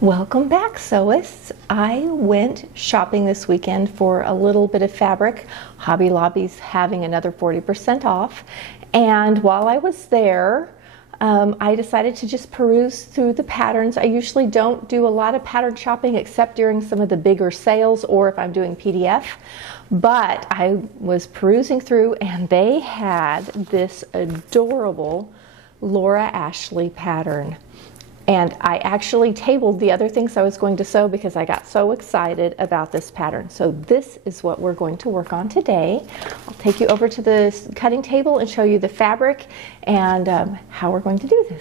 Welcome back, Sewists. I went shopping this weekend for a little bit of fabric. Hobby Lobby's having another 40% off. And while I was there, I decided to just peruse through the patterns. I usually don't do a lot of pattern shopping except during some of the bigger sales or if I'm doing PDF. But I was perusing through and they had this adorable Laura Ashley pattern. And I actually tabled the other things I was going to sew because I got so excited about this pattern. So this is what we're going to work on today. I'll take you over to the cutting table and show you the fabric and how we're going to do this.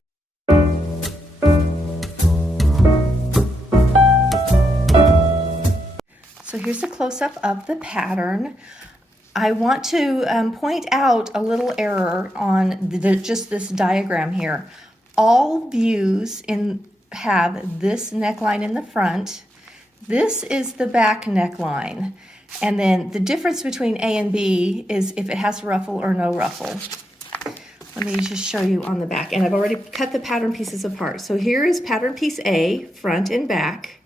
So here's a close-up of the pattern. I want to point out a little error on just this diagram here. All views have this neckline in the front. This is the back neckline. And then the difference between A and B is if it has ruffle or no ruffle. Let me just show you on the back. And I've already cut the pattern pieces apart. So here is pattern piece A, front and back.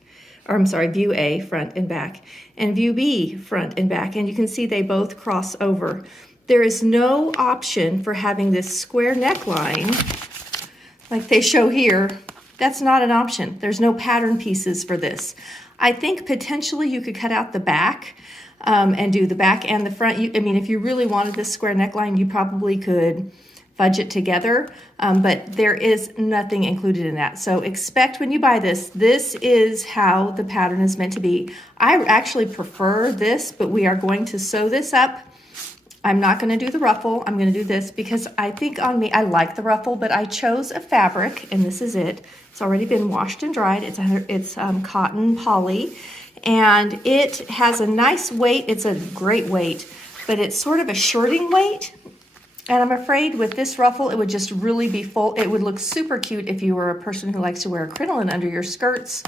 Or I'm sorry, view A, front and back. And view B, front and back. And you can see they both cross over. There is no option for having this square neckline like they show here. That's not an option. There's no pattern pieces for this. I think potentially you could cut out the back and do the back and the front. I mean, if you really wanted this square neckline, you probably could fudge it together, but there is nothing included in that. So expect when you buy this, this is how the pattern is meant to be. I actually prefer this, but we are going to sew this up. I'm not going to do the ruffle. I'm going to do this because I think on me, I like the ruffle, but I chose a fabric, and this is it. It's already been washed and dried. It's cotton poly, and it has a nice weight. It's a great weight, but it's sort of a shorting weight. And I'm afraid with this ruffle, it would just really be full. It would look super cute if you were a person who likes to wear a crinoline under your skirts.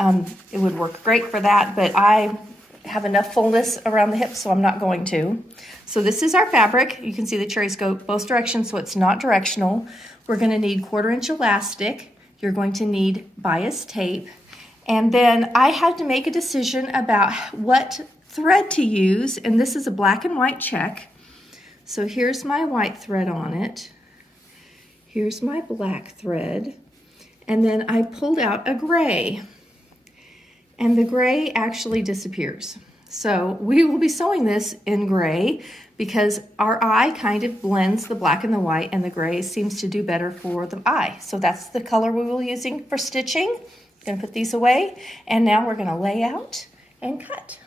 It would work great for that, but I have enough fullness around the hips, so I'm not going to. So this is our fabric. You can see the cherries go both directions, so it's not directional. We're going to need 1/4 inch elastic. You're going to need bias tape. And then I had to make a decision about what thread to use, and this is a black and white check. So here's my white thread on it. Here's my black thread. And then I pulled out a gray. And the gray actually disappears. So we will be sewing this in gray because our eye kind of blends the black and the white, and the gray seems to do better for the eye. So that's the color we will be using for stitching. I'm gonna put these away, and now we're gonna lay out and cut.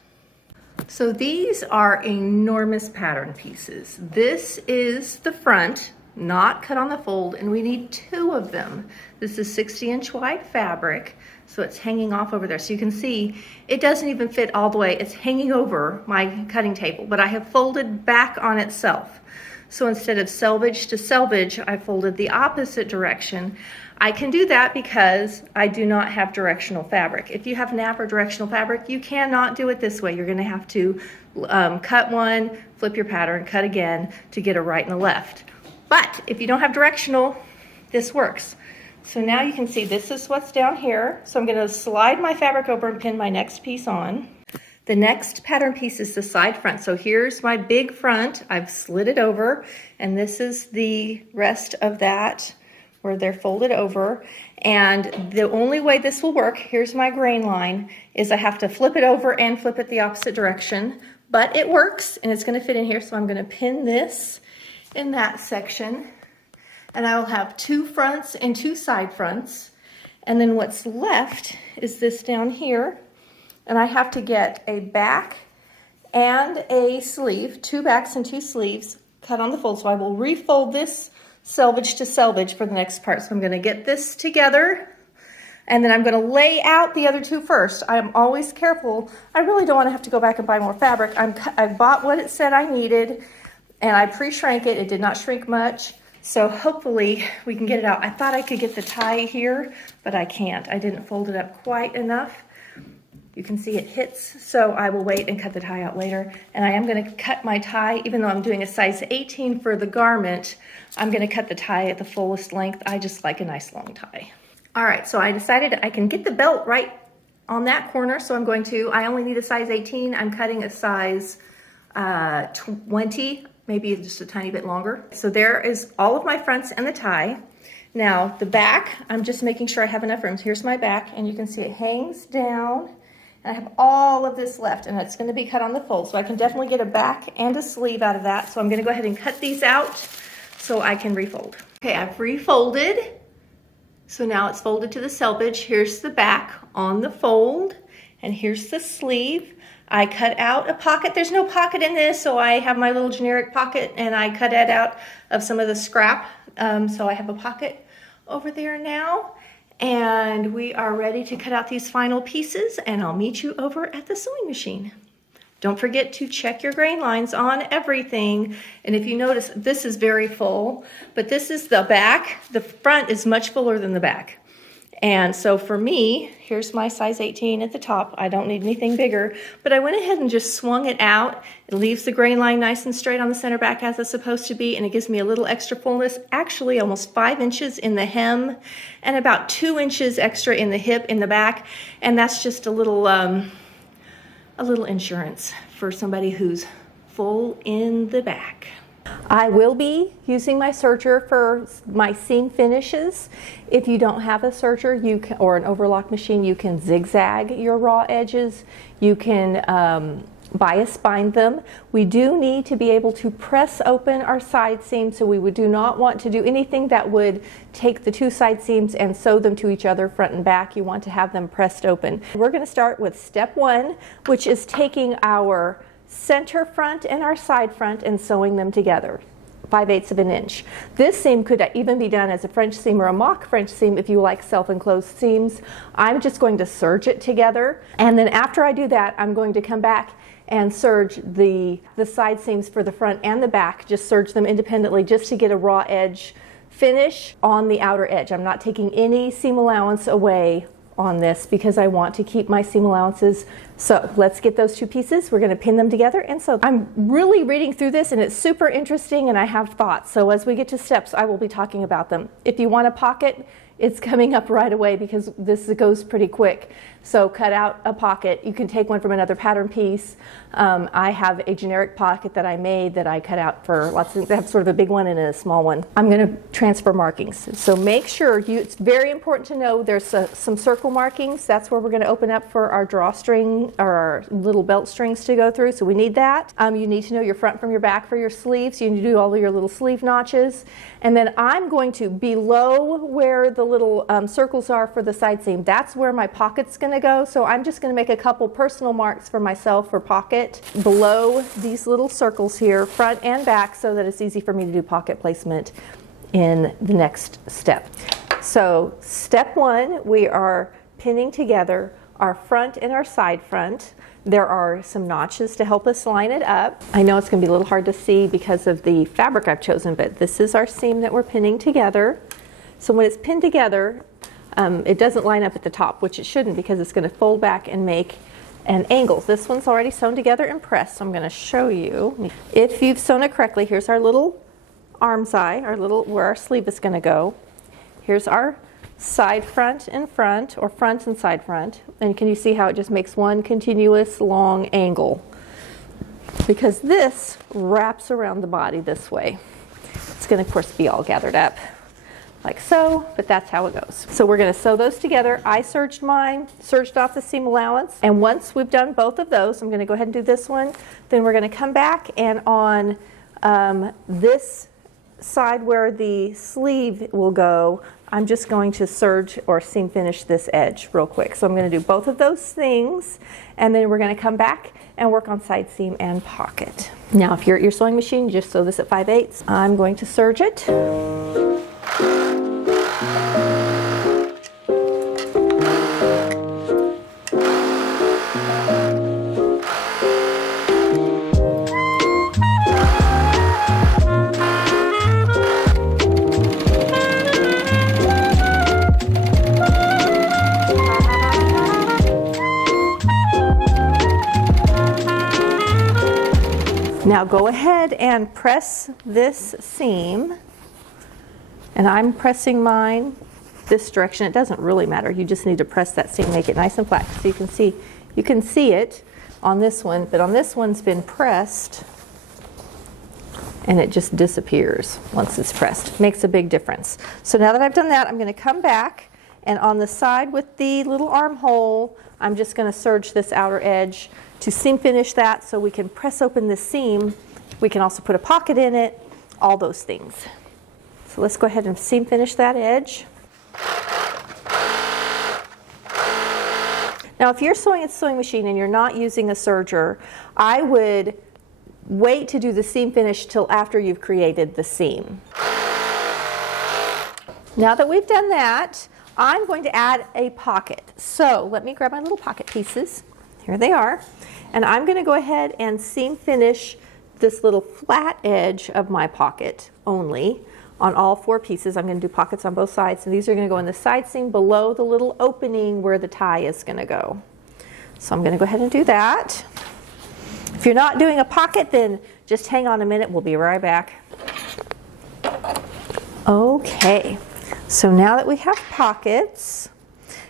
So these are enormous pattern pieces. This is the front, not cut on the fold, and we need 2 of them. This is 60-inch wide fabric, so it's hanging off over there. So you can see it doesn't even fit all the way. It's hanging over my cutting table, but I have folded back on itself. So instead of selvage to selvage, I folded the opposite direction. I can do that because I do not have directional fabric. If you have nap or directional fabric, you cannot do it this way. You're gonna have to cut one, flip your pattern, cut again to get a right and a left. But if you don't have directional, this works. So now you can see this is what's down here. So I'm gonna slide my fabric over and pin my next piece on. The next pattern piece is the side front. So here's my big front. I've slid it over, and this is the rest of that where they're folded over. And the only way this will work, here's my grain line, is I have to flip it over and flip it the opposite direction. But it works, and it's gonna fit in here. So I'm gonna pin this in that section. And I will have 2 fronts and 2 side fronts. And then what's left is this down here. And I have to get a back and a sleeve, 2 backs and 2 sleeves cut on the fold. So I will refold this selvage to selvage for the next part. So I'm gonna get this together, and then I'm gonna lay out the other 2 first. I'm always careful. I really don't wanna have to go back and buy more fabric. I bought what it said I needed, and I pre-shrank it. It did not shrink much. So hopefully we can get it out. I thought I could get the tie here, but I can't. I didn't fold it up quite enough. You can see it hits, so I will wait and cut the tie out later. And I am gonna cut my tie, even though I'm doing a size 18 for the garment, I'm gonna cut the tie at the fullest length. I just like a nice long tie. All right, so I decided I can get the belt right on that corner, so I only need a size 18. I'm cutting a size 20, maybe just a tiny bit longer. So there is all of my fronts and the tie. Now the back, I'm just making sure I have enough room. Here's my back, and you can see it hangs down, and I have all of this left, and it's gonna be cut on the fold. So I can definitely get a back and a sleeve out of that. So I'm gonna go ahead and cut these out so I can refold. Okay, I've refolded. So now it's folded to the selvage. Here's the back on the fold, and here's the sleeve. I cut out a pocket. There's no pocket in this, so I have my little generic pocket, and I cut it out of some of the scrap. So I have a pocket over there now, and we are ready to cut out these final pieces, and I'll meet you over at the sewing machine. Don't forget to check your grain lines on everything. And if you notice, this is very full, but this is the back. The front is much fuller than the back. And so for me, here's my size 18 at the top. I don't need anything bigger, but I went ahead and just swung it out. It leaves the grain line nice and straight on the center back as it's supposed to be, and it gives me a little extra fullness, actually almost 5 inches in the hem and about 2 inches extra in the hip in the back. And that's just a little insurance for somebody who's full in the back. I will be using my serger for my seam finishes. If you don't have a serger or an overlock machine, you can zigzag your raw edges. You can bias bind them. We do need to be able to press open our side seams, so we do not want to do anything that would take the two side seams and sew them to each other front and back. You want to have them pressed open. We're going to start with step 1, which is taking our center front and our side front and sewing them together, 5/8 of an inch. This seam could even be done as a French seam or a mock French seam if you like self-enclosed seams. I'm just going to serge it together, and then after I do that, I'm going to come back and serge the side seams for the front and the back. Just serge them independently just to get a raw edge finish on the outer edge. I'm not taking any seam allowance away on this because I want to keep my seam allowances. So let's get those two pieces. We're going to pin them together and sew. I'm really reading through this and it's super interesting and I have thoughts. So as we get to steps, I will be talking about them. If you want a pocket, it's coming up right away because this goes pretty quick. So cut out a pocket. You can take one from another pattern piece. I have a generic pocket that I made that I cut out for lots of things. I have sort of a big one and a small one. I'm going to transfer markings. So make sure it's very important to know there's some circle markings. That's where we're going to open up for our drawstring or our little belt strings to go through. So we need that. You need to know your front from your back for your sleeves. You need to do all of your little sleeve notches. And then I'm going to, below where the little circles are for the side seam, that's where my pocket's going to go. So I'm just going to make a couple personal marks for myself for pocket below these little circles here, front and back, so that it's easy for me to do pocket placement in the next step. So step 1, we are pinning together our front and our side front. There are some notches to help us line it up. I know it's going to be a little hard to see because of the fabric I've chosen, but this is our seam that we're pinning together. So when it's pinned together, it doesn't line up at the top, which it shouldn't because it's going to fold back and make an angle. This one's already sewn together and pressed, so I'm going to show you. If you've sewn it correctly, here's our little arm's eye, where our sleeve is going to go. Here's our side front and front, or front and side front. And can you see how it just makes one continuous long angle? Because this wraps around the body this way. It's going to, of course, be all gathered up like so, but that's how it goes. So we're going to sew those together. I serged mine, serged off the seam allowance, and once we've done both of those, I'm going to go ahead and do this one, then we're going to come back and on this side where the sleeve will go, I'm just going to serge or seam finish this edge real quick. So I'm going to do both of those things, and then we're going to come back and work on side seam and pocket. Now if you're at your sewing machine, just sew this at 5/8. I'm going to serge it. Now go ahead and press this seam, and I'm pressing mine this direction. It doesn't really matter. You just need to press that seam, make it nice and flat. So you can see it on this one, but on this one's been pressed and it just disappears once it's pressed. Makes a big difference. So now that I've done that, I'm going to come back, and on the side with the little armhole, I'm just going to serge this outer edge to seam finish that so we can press open this seam. We can also put a pocket in it, all those things. So let's go ahead and seam finish that edge. Now if you're sewing at the sewing machine and you're not using a serger, I would wait to do the seam finish till after you've created the seam. Now that we've done that, I'm going to add a pocket. So let me grab my little pocket pieces. Here they are. And I'm going to go ahead and seam finish this little flat edge of my pocket only on all 4 pieces. I'm going to do pockets on both sides, and these are going to go in the side seam below the little opening where the tie is going to go. So I'm going to go ahead and do that. If you're not doing a pocket, then just hang on a minute. We'll be right back. Okay, so now that we have pockets,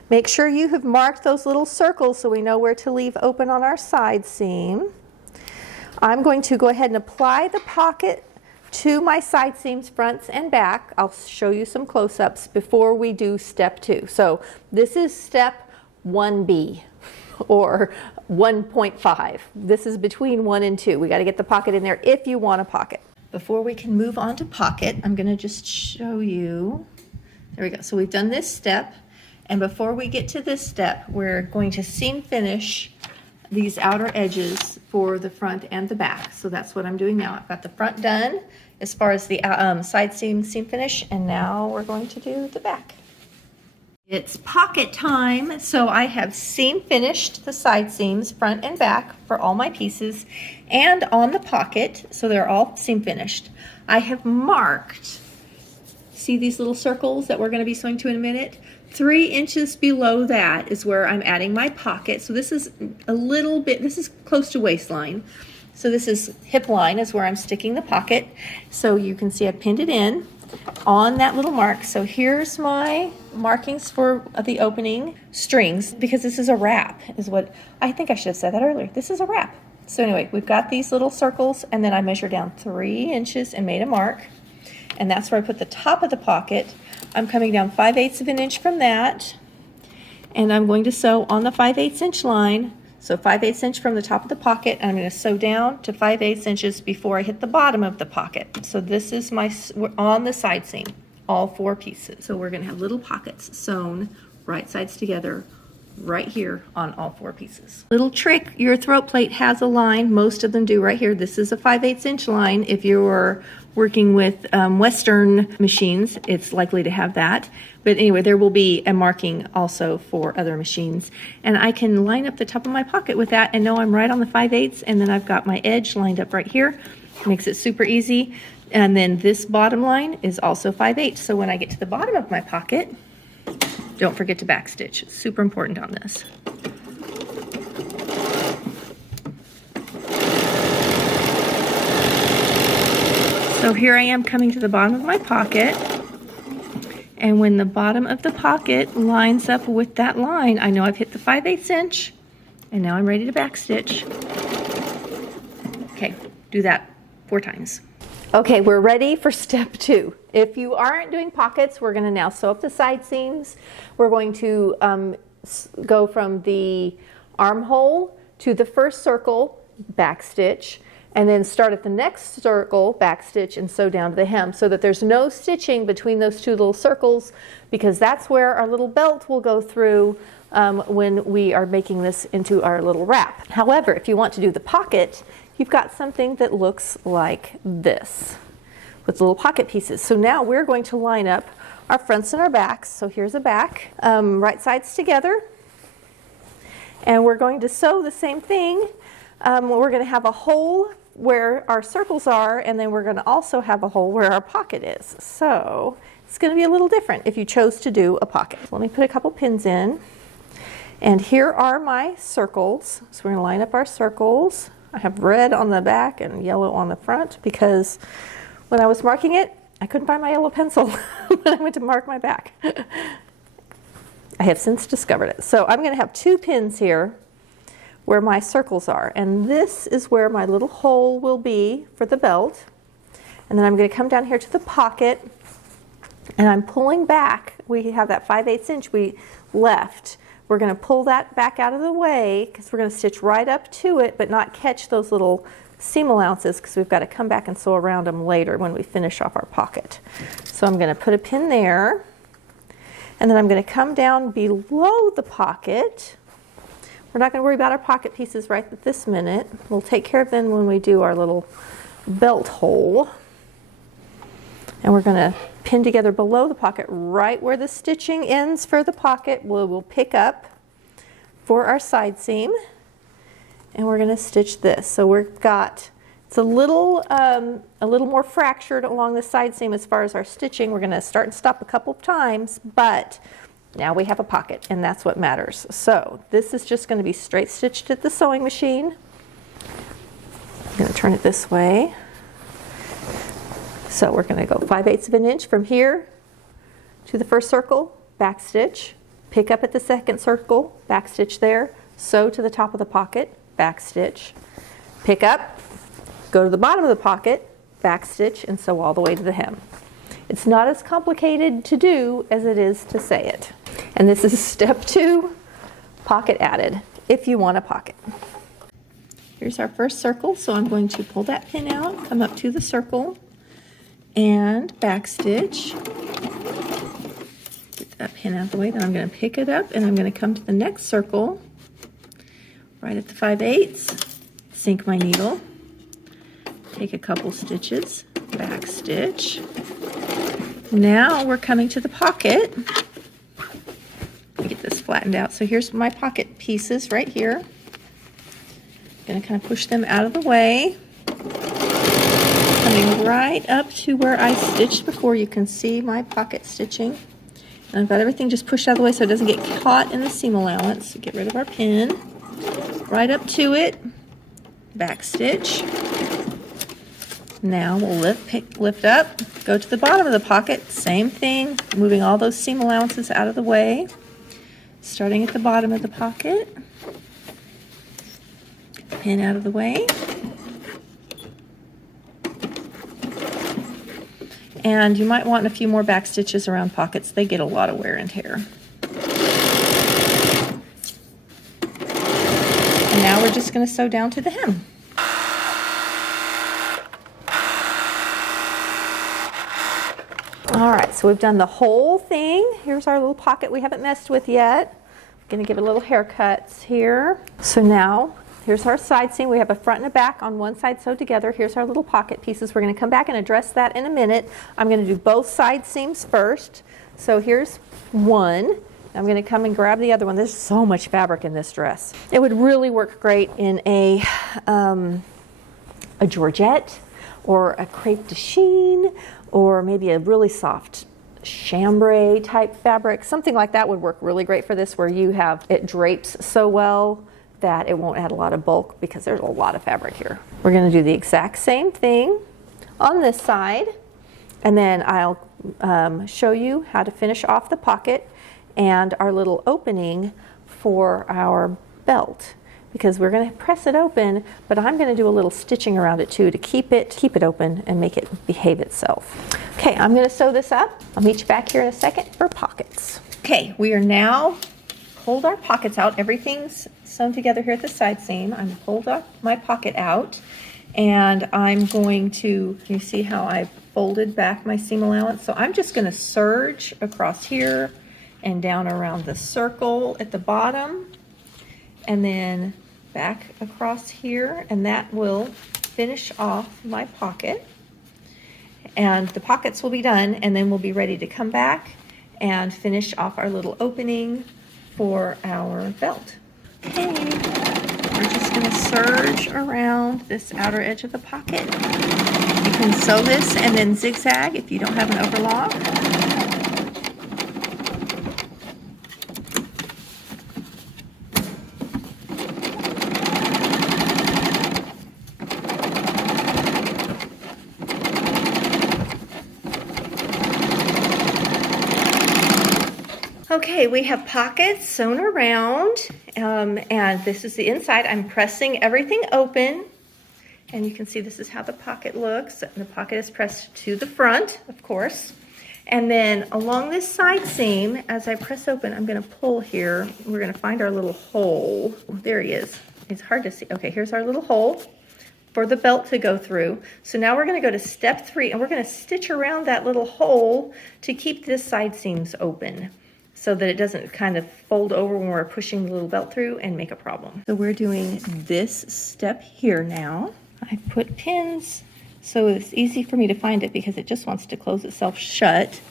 make sure you have marked those little circles so we know where to leave open on our side seam. I'm going to go ahead and apply the pocket to my side seams, fronts and back. I'll show you some close-ups before we do step 2. So this is step 1B or 1.5. This is between 1 and 2. We got to get the pocket in there if you want a pocket. Before we can move on to pocket, I'm going to just show you. There we go. So we've done this step, and before we get to this step, we're going to seam finish these outer edges for the front and the back. So that's what I'm doing now. I've got the front done as far as the side seam finish, and now we're going to do the back. It's pocket time. So I have seam finished the side seams, front and back, for all my pieces, and on the pocket, so they're all seam finished. I have marked, see these little circles that we're going to be sewing to in a minute? 3 inches below that is where I'm adding my pocket. So this is a little bit, this is close to waistline. So this is hip line is where I'm sticking the pocket. So you can see I pinned it in on that little mark. So here's my markings for the opening strings, because this is a wrap, is what I think I should have said that earlier. This is a wrap. So anyway, we've got these little circles, and then I measured down 3 inches and made a mark. And that's where I put the top of the pocket. I'm coming down 5/8 of an inch from that, and I'm going to sew on the 5/8 inch line. So 5/8 inch from the top of the pocket, and I'm going to sew down to 5/8 inches before I hit the bottom of the pocket. So this is we're on the side seam, all 4 pieces. So we're going to have little pockets sewn right sides together right here on all 4 pieces. Little trick, your throat plate has a line. Most of them do right here. This is a 5/8 inch line. If you're working with Western machines, it's likely to have that. But anyway, there will be a marking also for other machines. And I can line up the top of my pocket with that and know I'm right on the 5/8, and then I've got my edge lined up right here. Makes it super easy. And then this bottom line is also 5/8. So when I get to the bottom of my pocket, don't forget to backstitch. It's super important on this. So here I am coming to the bottom of my pocket, and when the bottom of the pocket lines up with that line, I know I've hit the 5/8 inch, and now I'm ready to backstitch. Okay, do that 4 times. Okay, we're ready for step 2. If you aren't doing pockets, we're going to now sew up the side seams. We're going to go from the armhole to the first circle, backstitch, and then start at the next circle, backstitch, and sew down to the hem, so that there's no stitching between those 2 little circles, because that's where our little belt will go through when we are making this into our little wrap. However, if you want to do the pocket, you've got something that looks like this with little pocket pieces. So now we're going to line up our fronts and our backs. So here's a back, right sides together, and we're going to sew the same thing. We're going to have a hole where our circles are, and then we're going to also have a hole where our pocket is. So it's going to be a little different if you chose to do a pocket. Let me put a couple pins in, and here are my circles. So we're going to line up our circles. I have red on the back and yellow on the front, because when I was marking it, I couldn't find my yellow pencil when I went to mark my back. I have since discovered it. So I'm going to have 2 pins here where my circles are, and this is where my little hole will be for the belt. And then I'm going to come down here to the pocket, and I'm pulling back. We have that 5/8 inch we left. We're going to pull that back out of the way because we're going to stitch right up to it, but not catch those little seam allowances because we've got to come back and sew around them later when we finish off our pocket. So I'm going to put a pin there, and then I'm going to come down below the pocket. We're not going to worry about our pocket pieces right at this minute. We'll take care of them when we do our little belt hole. And we're going to pin together below the pocket right where the stitching ends for the pocket. We'll pick up for our side seam, and we're going to stitch this. So we've got, it's a little more fractured along the side seam as far as our stitching. We're going to start and stop a couple of times, but now we have a pocket, and that's what matters. So this is just going to be straight stitched at the sewing machine. I'm going to turn it this way. So we're going to go 5/8 of an inch from here to the first circle, back stitch, pick up at the second circle, back stitch there, sew to the top of the pocket, back stitch, pick up, go to the bottom of the pocket, back stitch, and sew all the way to the hem. It's not as complicated to do as it is to say it. And this is step 2, pocket added, if you want a pocket. Here's our first circle, so I'm going to pull that pin out, come up to the circle, and back stitch. Get that pin out of the way, then I'm going to pick it up and I'm going to come to the next circle, right at the 5/8, sink my needle, take a couple stitches, back stitch. Now we're coming to the pocket. Let me get this flattened out. So here's my pocket pieces right here. I'm going to kind of push them out of the way. Coming right up to where I stitched before. You can see my pocket stitching. And I've got everything just pushed out of the way so it doesn't get caught in the seam allowance. So get rid of our pin. Right up to it, back stitch. Now we'll lift up, go to the bottom of the pocket, same thing, moving all those seam allowances out of the way. Starting at the bottom of the pocket, pin out of the way. And you might want a few more back stitches around pockets. They get a lot of wear and tear. And now we're just going to sew down to the hem. All right, so we've done the whole thing. Here's our little pocket we haven't messed with yet. I'm going to give it a little haircuts here. So now, here's our side seam. We have a front and a back on one side sewed together. Here's our little pocket pieces. We're going to come back and address that in a minute. I'm going to do both side seams first. So here's one. I'm going to come and grab the other one. There's so much fabric in this dress. It would really work great in a georgette or a crepe de chine, or maybe a really soft chambray type fabric. Something like that would work really great for this, where you have it drapes so well that it won't add a lot of bulk because there's a lot of fabric here. We're going to do the exact same thing on this side, and then I'll show you how to finish off the pocket and our little opening for our belt, because we're going to press it open, but I'm going to do a little stitching around it too to keep it open and make it behave itself. Okay, I'm going to sew this up. I'll meet you back here in a second for pockets. Okay, we are now pulled our pockets out. Everything's sewn together here at the side seam. I'm pulled up my pocket out, and I'm going to, you see how I folded back my seam allowance? So I'm just going to serge across here and down around the circle at the bottom, and then back across here, and that will finish off my pocket. And the pockets will be done, and then we'll be ready to come back and finish off our little opening for our belt. Okay, we're just going to serge around this outer edge of the pocket. You can sew this and then zigzag if you don't have an overlock. Okay, we have pockets sewn around, and this is the inside. I'm pressing everything open, and you can see this is how the pocket looks. The pocket is pressed to the front, of course. And then along this side seam, as I press open, I'm gonna pull here. We're gonna find our little hole. There he is. It's hard to see. Okay, here's our little hole for the belt to go through. So now we're gonna go to step 3, and we're gonna stitch around that little hole to keep this side seams open, so that it doesn't kind of fold over when we're pushing the little belt through and make a problem. So we're doing this step here now. I put pins so it's easy for me to find it because it just wants to close itself shut.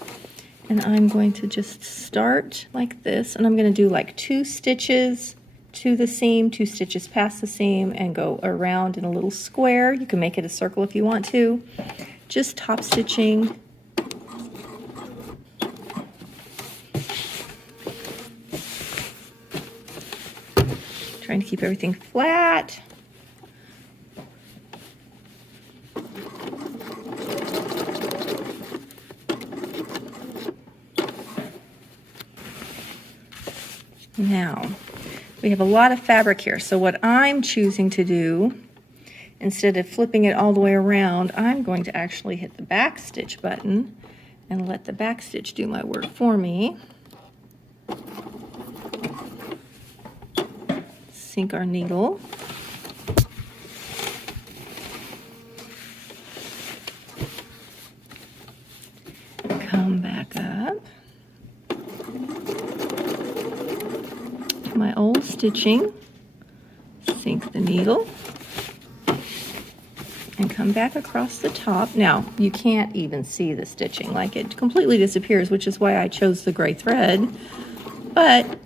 And I'm going to just start like this, and I'm going to do like 2 stitches to the seam, 2 stitches past the seam, and go around in a little square. You can make it a circle if you want to. Just top stitching. Trying to keep everything flat. Now, we have a lot of fabric here, so what I'm choosing to do, instead of flipping it all the way around, I'm going to actually hit the back stitch button and let the back stitch do my work for me. Sink our needle. Come back up. My old stitching, sink the needle, and come back across the top. Now, you can't even see the stitching, like it completely disappears, which is why I chose the gray thread, but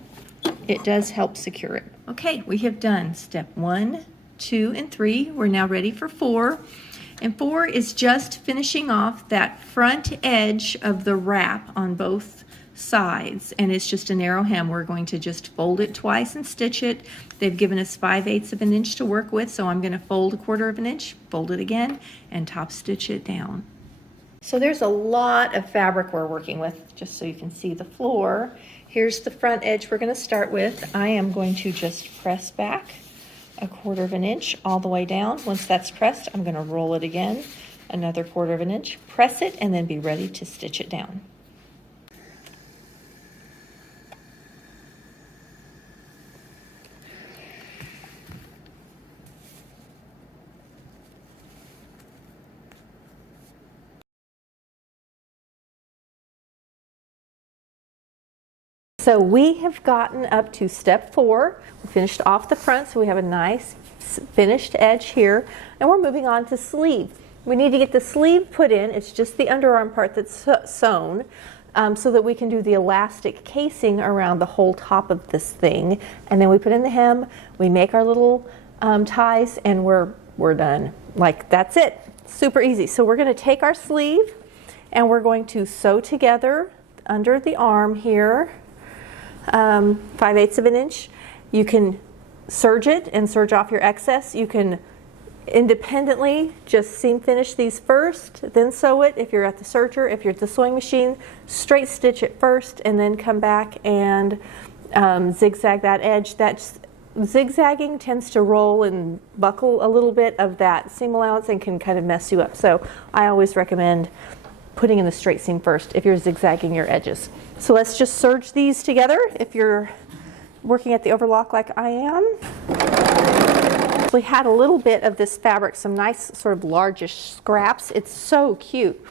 it does help secure it. Okay, we have done step 1, 2, and 3. We're now ready for 4. And 4 is just finishing off that front edge of the wrap on both sides, and it's just a narrow hem. We're going to just fold it twice and stitch it. They've given us 5/8 of an inch to work with, so I'm going to fold 1/4 of an inch, fold it again, and top stitch it down. So there's a lot of fabric we're working with, just so you can see the floor. Here's the front edge we're going to start with. I am going to just press back 1/4 of an inch all the way down. Once that's pressed, I'm going to roll it again, another 1/4 of an inch, press it, and then be ready to stitch it down. So we have gotten up to step 4. We finished off the front, so we have a nice finished edge here, and we're moving on to sleeve. We need to get the sleeve put in. It's just the underarm part that's sewn, so that we can do the elastic casing around the whole top of this thing. And then we put in the hem, we make our little ties, and we're done. Like, that's it. Super easy. So we're going to take our sleeve, and we're going to sew together under the arm here. 5/8 of an inch. You can serge it and serge off your excess. You can independently just seam finish these first, then sew it. If you're at the serger, if you're at the sewing machine, straight stitch it first, and then come back and zigzag that edge. That's zigzagging tends to roll and buckle a little bit of that seam allowance and can kind of mess you up. So I always recommend putting in the straight seam first if you're zigzagging your edges. So let's just serge these together if you're working at the overlock like I am. We had a little bit of this fabric, some nice sort of largish scraps. It's so cute.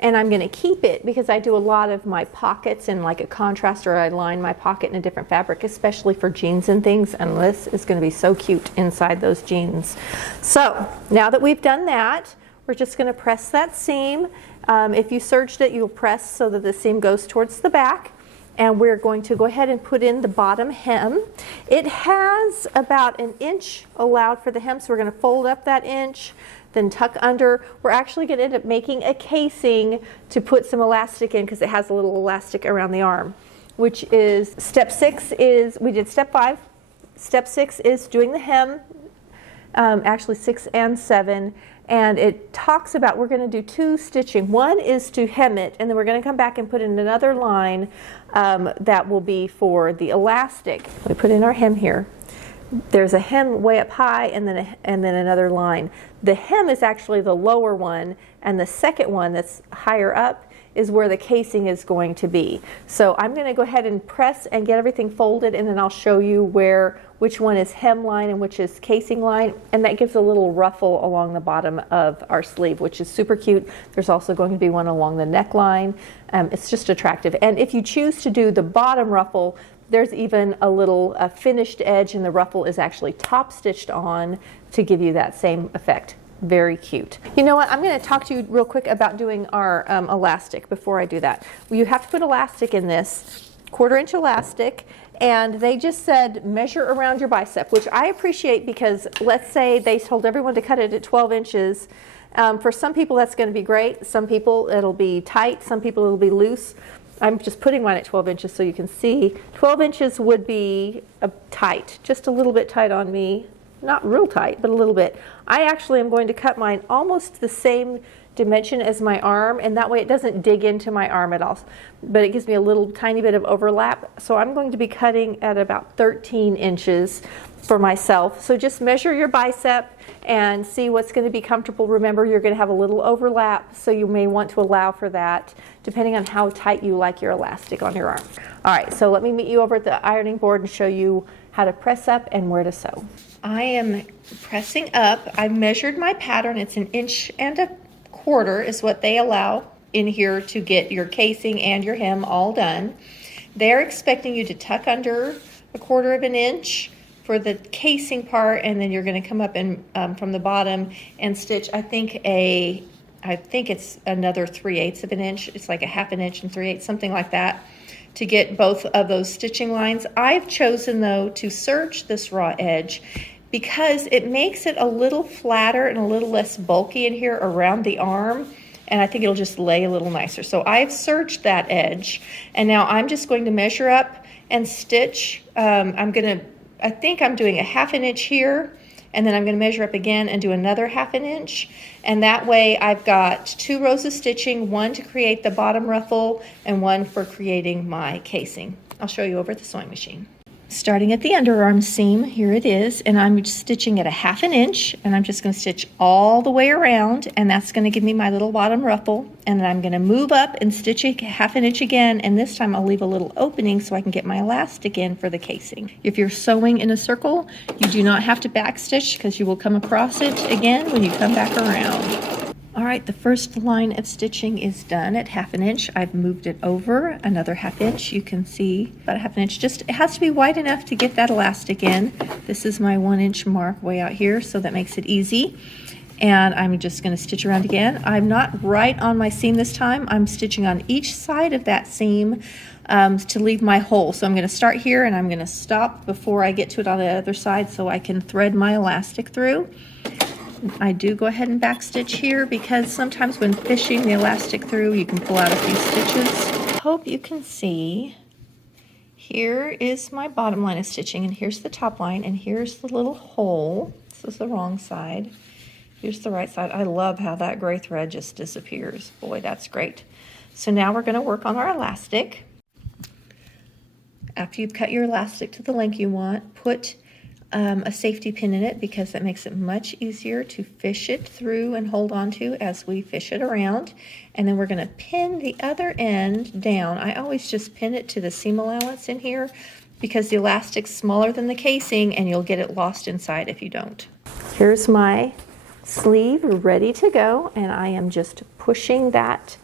And I'm going to keep it because I do a lot of my pockets in like a contrast, or I line my pocket in a different fabric, especially for jeans and things. And this is going to be so cute inside those jeans. So now that we've done that, we're just going to press that seam. If you serged it, you'll press so that the seam goes towards the back. And we're going to go ahead and put in the bottom hem. It has about 1 inch allowed for the hem, so we're going to fold up that inch, then tuck under. We're actually going to end up making a casing to put some elastic in because it has a little elastic around the arm, which is step 6 is, we did step 5. Step 6 is doing the hem, actually 6 and 7. and it talks about we're going to do 2 stitching. One is to hem it, and then we're going to come back and put in another line that will be for the elastic. We put in our hem here. There's a hem way up high and then another line. The hem is actually the lower one, and the second one that's higher up is where the casing is going to be. So I'm going to go ahead and press and get everything folded, and then I'll show you which one is hem line and which is casing line, and that gives a little ruffle along the bottom of our sleeve, which is super cute. There's also going to be one along the neckline. It's just attractive. And if you choose to do the bottom ruffle, there's even a little finished edge, and the ruffle is actually top stitched on to give you that same effect. Very cute. You know what? I'm going to talk to you real quick about doing our elastic before I do that. You have to put elastic in this, 1/4 inch elastic, and they just said measure around your bicep, which I appreciate because let's say they told everyone to cut it at 12 inches. For some people that's going to be great. Some people it'll be tight. Some people it'll be loose. I'm just putting mine at 12 inches so you can see. 12 inches would be tight, just a little bit tight on me. Not real tight, but a little bit. I actually am going to cut mine almost the same dimension as my arm, and that way it doesn't dig into my arm at all, but it gives me a little tiny bit of overlap. So I'm going to be cutting at about 13 inches for myself. So just measure your bicep and see what's going to be comfortable. Remember, you're going to have a little overlap, so you may want to allow for that depending on how tight you like your elastic on your arm. All right, so let me meet you over at the ironing board and show you how to press up and where to sew. I am pressing up. I've measured my pattern. It's 1.25 inches is what they allow in here to get your casing and your hem all done. They're expecting you to tuck under 1/4 inch for the casing part, and then you're going to come up and from the bottom and stitch, I think it's another 3/8 inch. It's like 1/2 inch and 3/8, something like that, to get both of those stitching lines. I've chosen though to serge this raw edge because it makes it a little flatter and a little less bulky in here around the arm, and I think it'll just lay a little nicer. So I've serged that edge, and now I'm just going to measure up and stitch. I think I'm doing 1/2 inch here, and then I'm going to measure up again and do another 1/2 inch, and that way I've got 2 rows of stitching, one to create the bottom ruffle and one for creating my casing. I'll show you over at the sewing machine. Starting at the underarm seam, here it is, and I'm just stitching at 1/2 inch, and I'm just going to stitch all the way around, and that's going to give me my little bottom ruffle. And then I'm going to move up and stitch it 1/2 inch again, and this time I'll leave a little opening so I can get my elastic in for the casing. If you're sewing in a circle, you do not have to backstitch because you will come across it again when you come back around. All right, the first line of stitching is done at 1/2 inch. I've moved it over another 1/2 inch. You can see about 1/2 inch. It has to be wide enough to get that elastic in. This is my 1 inch mark way out here, so that makes it easy. And I'm just going to stitch around again. I'm not right on my seam this time. I'm stitching on each side of that seam to leave my hole. So I'm going to start here and I'm going to stop before I get to it on the other side so I can thread my elastic through. I do go ahead and backstitch here because sometimes when fishing the elastic through, you can pull out a few stitches. Hope you can see. Here is my bottom line of stitching, and here's the top line, and here's the little hole. This is the wrong side. Here's the right side. I love how that gray thread just disappears. Boy, that's great. So now we're going to work on our elastic. After you've cut your elastic to the length you want, put a safety pin in it because that makes it much easier to fish it through and hold on to as we fish it around. And then we're going to pin the other end down. I always just pin it to the seam allowance in here because the elastic's smaller than the casing and you'll get it lost inside if you don't. Here's my sleeve ready to go, and I am just pushing that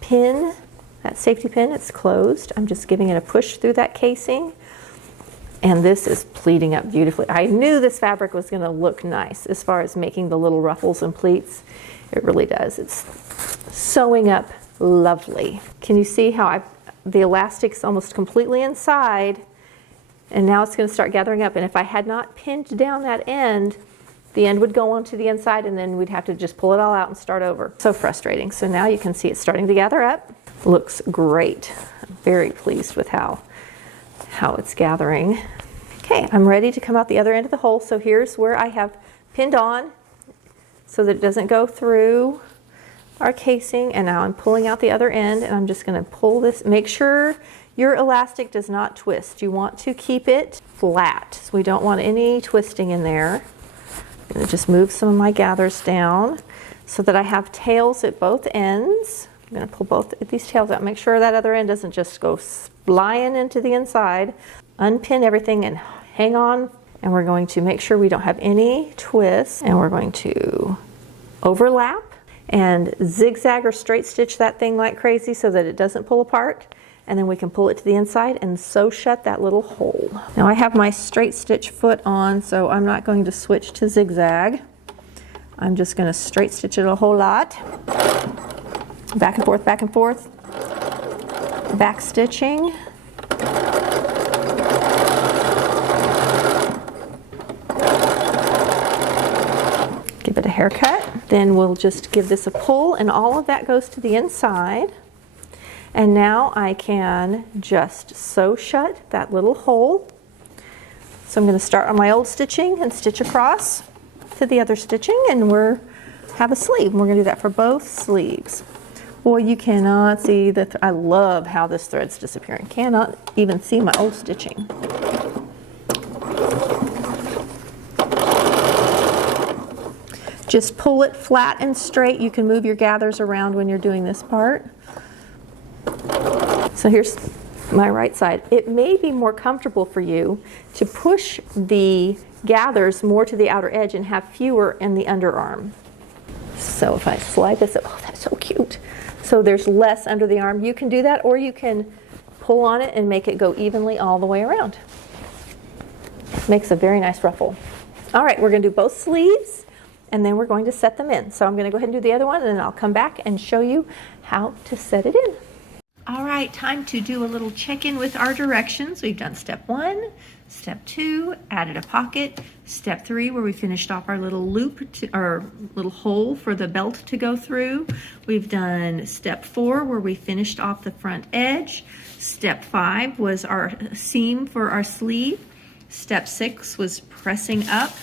pin, that safety pin. It's closed. I'm just giving it a push through that casing. And this is pleating up beautifully. I knew this fabric was going to look nice as far as making the little ruffles and pleats. It really does. It's sewing up lovely. Can you see how the elastic's almost completely inside, and now it's going to start gathering up. And if I had not pinned down that end, the end would go onto the inside, and then we'd have to just pull it all out and start over. So frustrating. So now you can see it's starting to gather up. Looks great. I'm very pleased with how it's gathering. Okay, I'm ready to come out the other end of the hole. So here's where I have pinned on. so that it doesn't go through our casing. And now I'm pulling out the other end, and I'm just going to pull this. Make sure your elastic does not twist. You want to keep it flat, so we don't want any twisting in there. I'm going to just move some of my gathers down so that I have tails at both ends. I'm going to pull both of these tails out. Make sure that other end doesn't just go flying into the inside. Unpin everything and hang on. And we're going to make sure we don't have any twists. And we're going to overlap and zigzag or straight stitch that thing like crazy so that it doesn't pull apart. And then we can pull it to the inside and sew shut that little hole. Now I have my straight stitch foot on, so I'm not going to switch to zigzag. I'm just going to straight stitch it a whole lot. Back and forth, back and forth. Back stitching. Give it a haircut. Then we'll just give this a pull, and all of that goes to the inside. And now I can just sew shut that little hole. So I'm going to start on my old stitching and stitch across to the other stitching, and have a sleeve. We're going to do that for both sleeves. Boy, you cannot see I love how this thread's disappearing. Cannot even see my old stitching. Just pull it flat and straight. You can move your gathers around when you're doing this part. So here's my right side. It may be more comfortable for you to push the gathers more to the outer edge and have fewer in the underarm. So if I slide this up, oh, that's so cute. So there's less under the arm. You can do that, or you can pull on it and make it go evenly all the way around. Makes a very nice ruffle. All right, we're going to do both sleeves, and then we're going to set them in. So I'm going to go ahead and do the other one, and then I'll come back and show you how to set it in. All right, time to do a little check-in with our directions. We've done step 1, step 2, added a pocket, step 3 where we finished off our little loop, our little hole for the belt to go through. We've done step 4 where we finished off the front edge. Step 5 was our seam for our sleeve. Step 6 was pressing up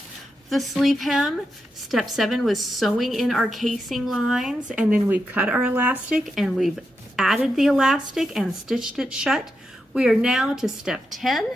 the sleeve hem. Step 7 was sewing in our casing lines, and then we've cut our elastic and we've added the elastic and stitched it shut. We are now to step 10.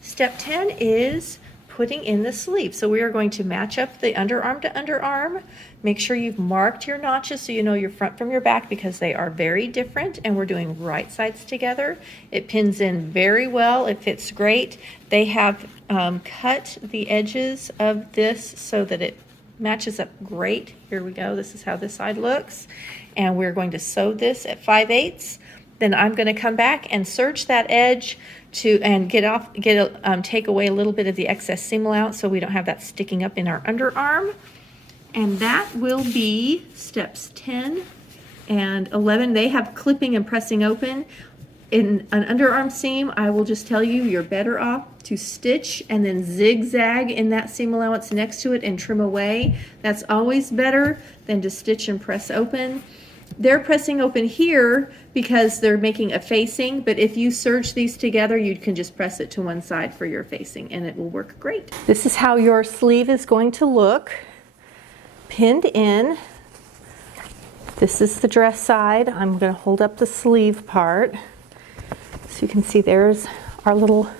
Step 10 is putting in the sleeve. So we are going to match up the underarm to underarm. Make sure you've marked your notches so you know your front from your back, because they are very different, and we're doing right sides together. It pins in very well. It fits great. They have cut the edges of this so that it matches up great. Here we go. This is how this side looks. And we're going to sew this at 5/8. Then I'm going to come back and serge that edge and take away a little bit of the excess seam allowance so we don't have that sticking up in our underarm. And that will be steps 10 and 11. They have clipping and pressing open. In an underarm seam, I will just tell you, you're better off to stitch and then zigzag in that seam allowance next to it and trim away. That's always better than to stitch and press open. They're pressing open here because they're making a facing, but if you serge these together, you can just press it to one side for your facing and it will work great. This is how your sleeve is going to look, pinned in. This is the dress side. I'm going to hold up the sleeve part. So you can see there's our little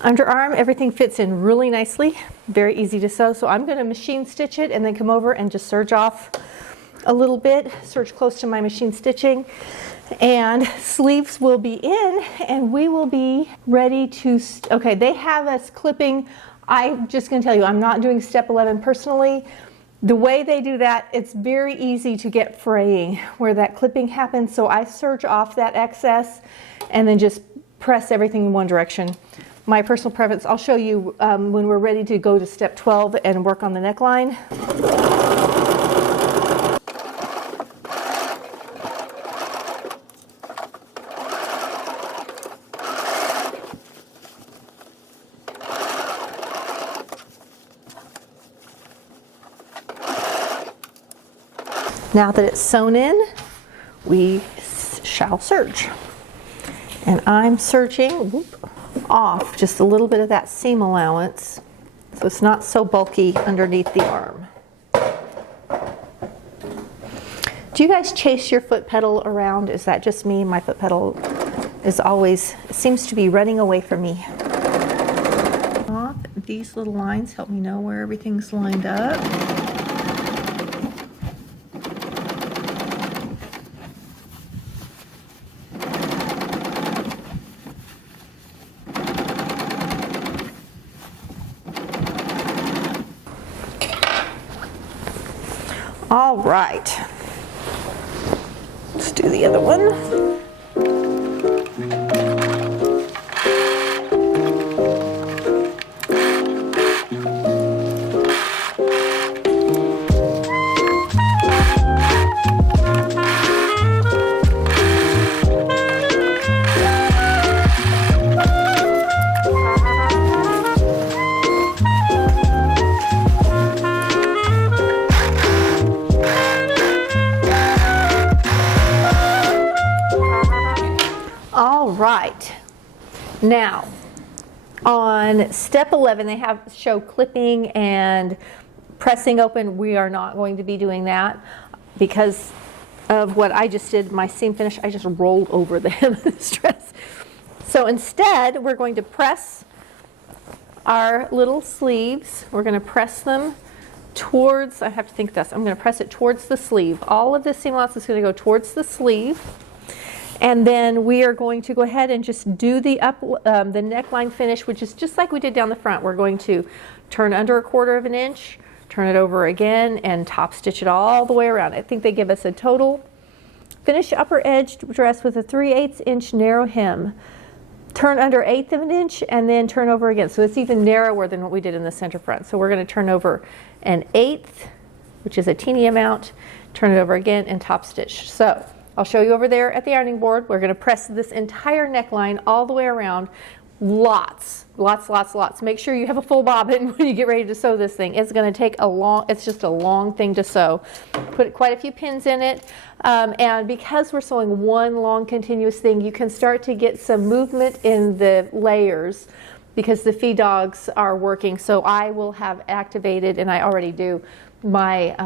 underarm. Everything fits in really nicely, very easy to sew. So I'm going to machine stitch it and then come over and just serge off a little bit, serge close to my machine stitching, and sleeves will be in and we will be ready to, okay, they have us clipping. I'm just going to tell you, I'm not doing step 11 personally. The way they do that, it's very easy to get fraying where that clipping happens. So I serge off that excess and then just press everything in one direction. My personal preference, I'll show you when we're ready to go to step 12 and work on the neckline. Now that it's sewn in, we shall serge. And I'm serging off just a little bit of that seam allowance so it's not so bulky underneath the arm. Do you guys chase your foot pedal around? Is that just me? My foot pedal is always, seems to be running away from me. These little lines help me know where everything's lined up. All right. Let's do the other one. Right. Now, on step 11, they show clipping and pressing open. We are not going to be doing that because of what I just did, my seam finish. I just rolled over the hem of this dress. So instead, we're going to press our little sleeves. We're going to press them towards, I have to think this, I'm going to press it towards the sleeve. All of this seam allowance is going to go towards the sleeve. And then we are going to go ahead and just do the neckline finish, which is just like we did down the front. We're going to turn under 1/4 inch, turn it over again, and top stitch it all the way around. I think they give us a total finish upper edge dress with a 3/8 inch narrow hem. Turn under 1/8 inch and then turn over again. So it's even narrower than what we did in the center front. So we're going to turn over 1/8, which is a teeny amount, turn it over again, and top stitch. So I'll show you over there at the ironing board. We're going to press this entire neckline all the way around. Lots. Make sure you have a full bobbin when you get ready to sew this thing. It's going to take it's just a long thing to sew. Put quite a few pins in it. And because we're sewing one long continuous thing, you can start to get some movement in the layers because the feed dogs are working. So I will have activated, and I already do, my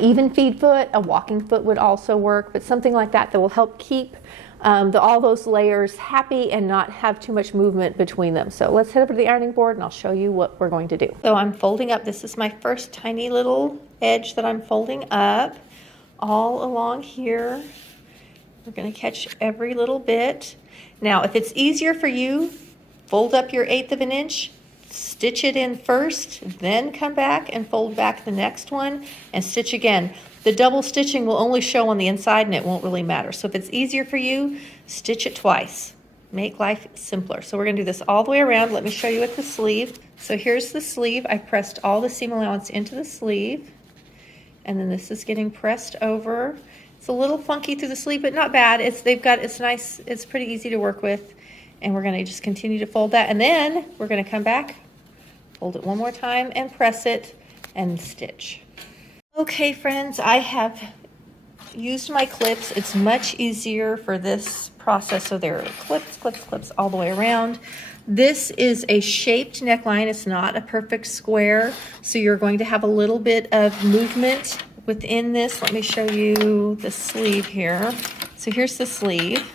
even feed foot. A walking foot would also work, but something like that will help keep all those layers happy and not have too much movement between them. So let's head over to the ironing board and I'll show you what we're going to do. So I'm folding up. This is my first tiny little edge that I'm folding up all along here. We're going to catch every little bit. Now, if it's easier for you, fold up your 1/8 inch, stitch it in first, then come back and fold back the next one and stitch again. The double stitching will only show on the inside and it won't really matter. So if it's easier for you, stitch it twice. Make life simpler. So we're going to do this all the way around. Let me show you with the sleeve. So here's the sleeve. I pressed all the seam allowance into the sleeve, and then this is getting pressed over. It's a little funky through the sleeve, but not bad. It's nice. It's pretty easy to work with. And we're going to just continue to fold that, and then we're going to come back, fold it one more time, and press it and stitch. Okay, friends, I have used my clips. It's much easier for this process. So there are clips all the way around. This is a shaped neckline. It's not a perfect square, so you're going to have a little bit of movement within this. Let me show you the sleeve here. So here's the sleeve.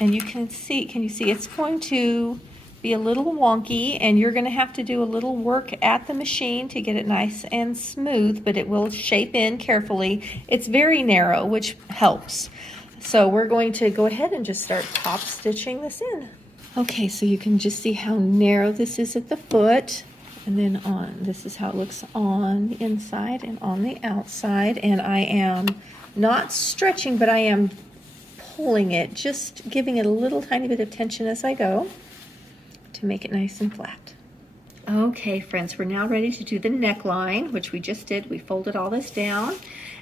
And you can see it's going to be a little wonky, and you're going to have to do a little work at the machine to get it nice and smooth, but it will shape in carefully. It's very narrow, which helps. So we're going to go ahead and just start top stitching this in. Okay, so you can just see how narrow this is at the foot, and then this is how it looks on the inside and on the outside. And I am not stretching, but I am pulling it, just giving it a little tiny bit of tension as I go to make it nice and flat. Okay, friends, we're now ready to do the neckline, which we just did. We folded all this down,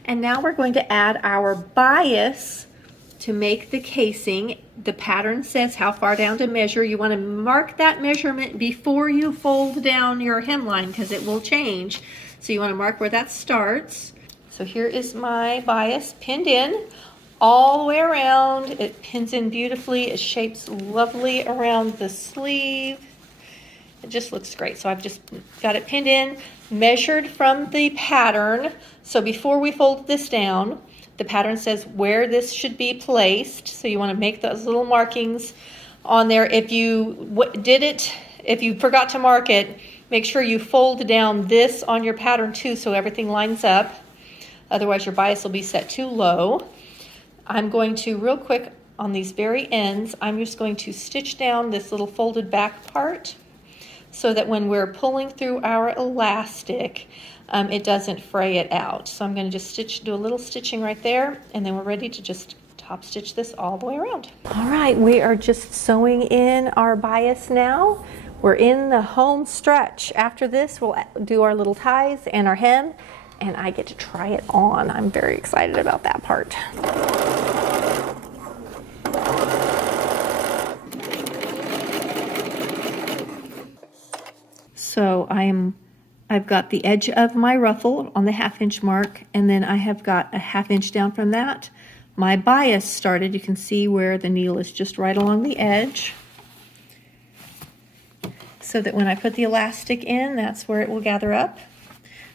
and now we're going to add our bias to make the casing. The pattern says how far down to measure. You want to mark that measurement before you fold down your hemline because it will change. So you want to mark where that starts. So here is my bias pinned in all the way around. It pins in beautifully. It shapes lovely around the sleeve. It just looks great. So I've just got it pinned in, measured from the pattern. So before we fold this down, the pattern says where this should be placed. So you want to make those little markings on there. If you if you forgot to mark it, make sure you fold down this on your pattern too so everything lines up. Otherwise your bias will be set too low. I'm going to, real quick, on these very ends, I'm just going to stitch down this little folded back part so that when we're pulling through our elastic, it doesn't fray it out. So I'm going to just do a little stitching right there, and then we're ready to just top stitch this all the way around. All right, we are just sewing in our bias now. We're in the home stretch. After this, we'll do our little ties and our hem, and I get to try it on. I'm very excited about that part. So I've got the edge of my ruffle on the 1/2 inch mark, and then I have got a 1/2 inch down from that. My bias started, you can see where the needle is just right along the edge, so that when I put the elastic in, that's where it will gather up.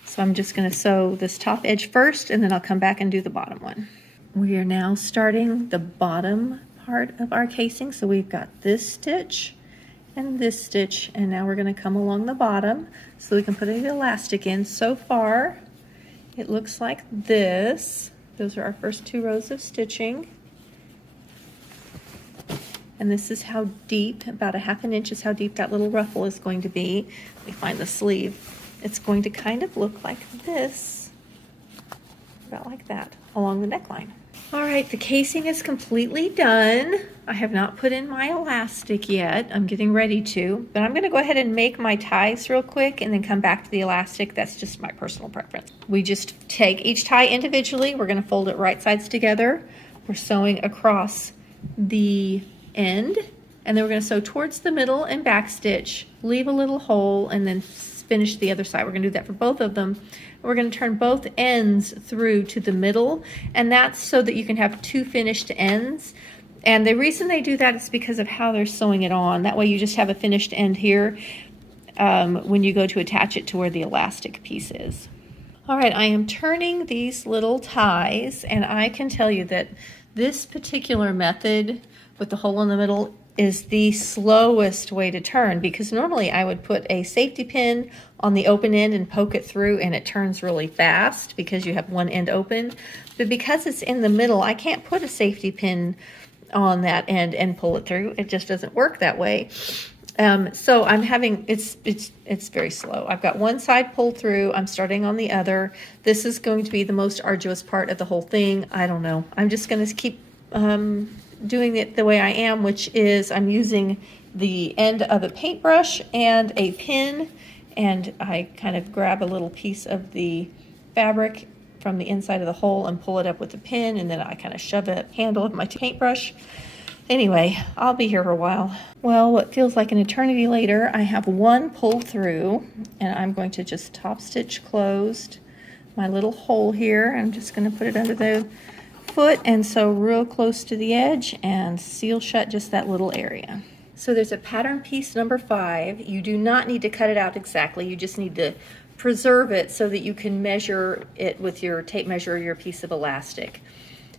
So I'm just going to sew this top edge first, and then I'll come back and do the bottom one. We are now starting the bottom part of our casing. So we've got this stitch and this stitch, and now we're going to come along the bottom so we can put an elastic in. So far it looks like this. Those are our first 2 rows of stitching, and this is how deep, about a 1/2 inch is how deep that little ruffle is going to be. Let me find the sleeve. It's going to kind of look like this, about like that, along the neckline. All right, the casing is completely done. I have not put in my elastic yet. I'm getting ready to, but I'm going to go ahead and make my ties real quick and then come back to the elastic. That's just my personal preference. We just take each tie individually. We're going to fold it right sides together. We're sewing across the end, and then we're going to sew towards the middle and back stitch, leave a little hole, and then finish the other side. We're going to do that for both of them. We're going to turn both ends through to the middle, and that's so that you can have 2 finished ends. And the reason they do that is because of how they're sewing it on. That way you just have a finished end here when you go to attach it to where the elastic piece is. All right, I am turning these little ties, and I can tell you that this particular method with the hole in the middle is the slowest way to turn, because normally I would put a safety pin on the open end and poke it through, and it turns really fast because you have one end open. But because it's in the middle, I can't put a safety pin on that end and pull it through. It just doesn't work that way. So I'm having, it's very slow. I've got one side pulled through, I'm starting on the other. This is going to be the most arduous part of the whole thing. I don't know. I'm just going to keep doing it the way I am, which is I'm using the end of a paintbrush and a pin, and I kind of grab a little piece of the fabric from the inside of the hole and pull it up with the pin, and then I kind of shove a handle of my paintbrush. Anyway, I'll be here for a while. Well, what feels like an eternity later, I have one pulled through, and I'm going to just top stitch closed my little hole here. I'm just going to put it under the foot and sew real close to the edge and seal shut just that little area. So there's a pattern piece number 5. You do not need to cut it out exactly. You just need to preserve it so that you can measure it with your tape measure or your piece of elastic.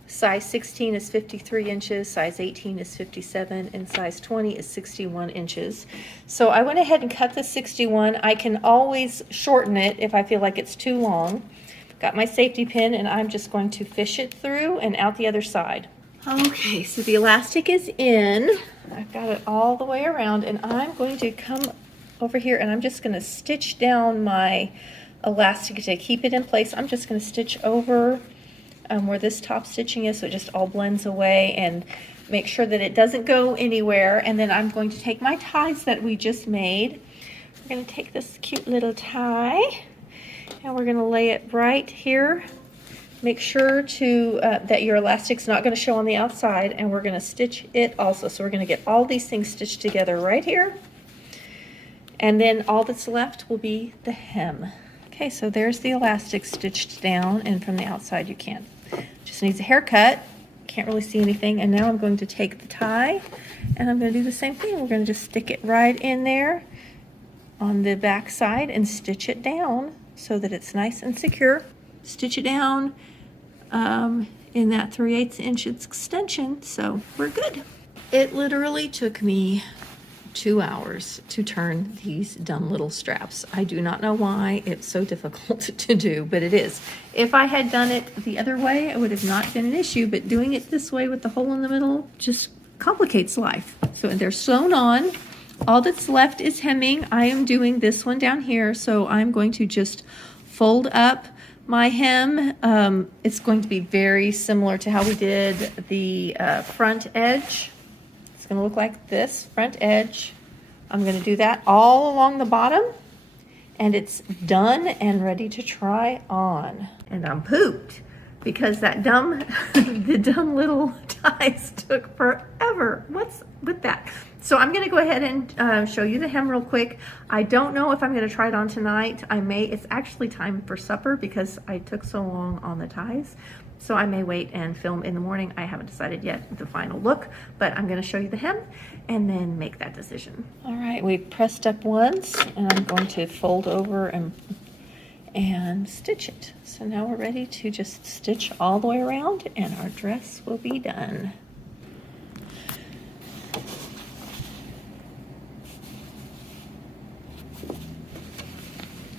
Size 16 is 53 inches, size 18 is 57, and size 20 is 61 inches. So I went ahead and cut the 61. I can always shorten it if I feel like it's too long. Got my safety pin, and I'm just going to fish it through and out the other side. Okay, so the elastic is in. I've got it all the way around, and I'm going to come over here, and I'm just going to stitch down my elastic to keep it in place. I'm just going to stitch over where this top stitching is, so it just all blends away, and make sure that it doesn't go anywhere. And then I'm going to take my ties that we just made. We're going to take this cute little tie, and we're going to lay it right here. Make sure to that your elastic's not going to show on the outside, and we're going to stitch it also. So we're going to get all these things stitched together right here, and then all that's left will be the hem. Okay, so there's the elastic stitched down, and from the outside you can't. Just needs a haircut. Can't really see anything. And now I'm going to take the tie, and I'm going to do the same thing. We're going to just stick it right in there, on the back side and stitch it down so that it's nice and secure. Stitch it down in that 3/8 inch extension, so we're good. It literally took me 2 hours to turn these dumb little straps. I do not know why it's so difficult to do, but it is. If I had done it the other way, it would have not been an issue, but doing it this way with the hole in the middle just complicates life. So they're sewn on. All that's left is hemming. I am doing this one down here, so I'm going to just fold up my hem. It's going to be very similar to how we did the front edge. It's going to look like this, front edge. I'm going to do that all along the bottom, and it's done and ready to try on. And I'm pooped because that the dumb little ties took forever. What's with that? So I'm going to go ahead and show you the hem real quick. I don't know if I'm going to try it on tonight. I may. It's actually time for supper because I took so long on the ties. So I may wait and film in the morning. I haven't decided yet the final look, but I'm going to show you the hem and then make that decision. All right, we've pressed up once, and I'm going to fold over and stitch it. So now we're ready to just stitch all the way around, and our dress will be done.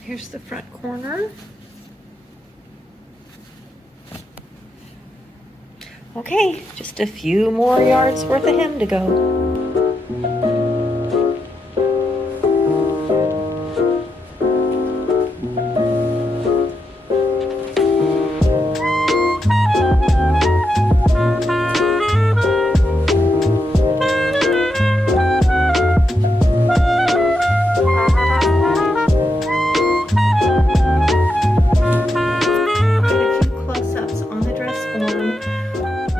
Here's the front corner. Okay, just a few more yards worth of hem to go.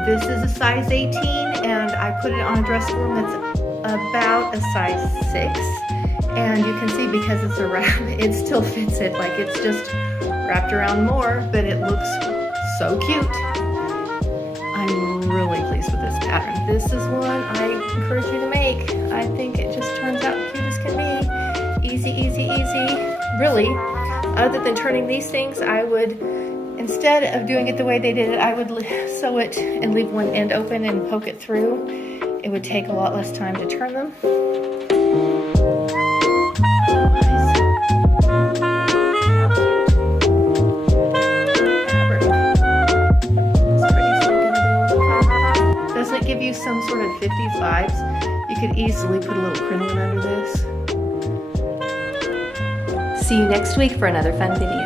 This is a size 18, and I put it on a dress form that's about a size 6. And you can see because it's a wrap, it still fits it. Like it's just wrapped around more, but it looks so cute. I'm really pleased with this pattern. This is one I encourage you to make. I think it just turns out cute as can be. Easy, easy, easy. Really, other than turning these things, I would, instead of doing it the way they did it, I would sew it and leave one end open and poke it through. It would take a lot less time to turn them. Doesn't it give you some sort of 50s vibes? You could easily put a little crinoline under this. See you next week for another fun video.